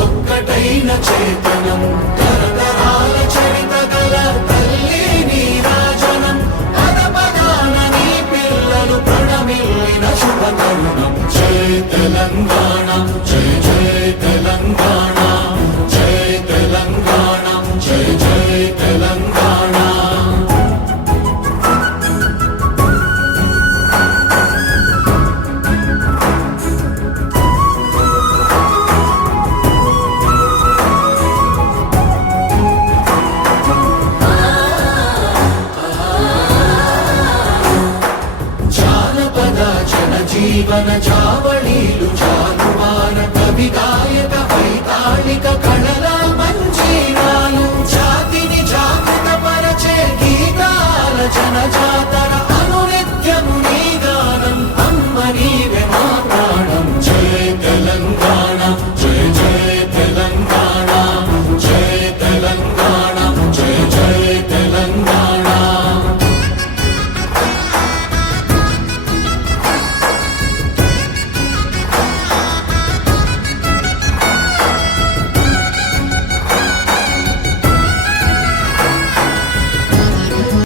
ఒక్కటైన చేతనం తరతరాల చరిత గల తల్లి నీరాజనం పద పదాన నీ పిల్లలు ప్రణమిల్లిన శుభ తరుణం జై తెలంగాణ జై జై తెలంగాణ జై తెలంగాణ జై జై తెలంగాణ జీవన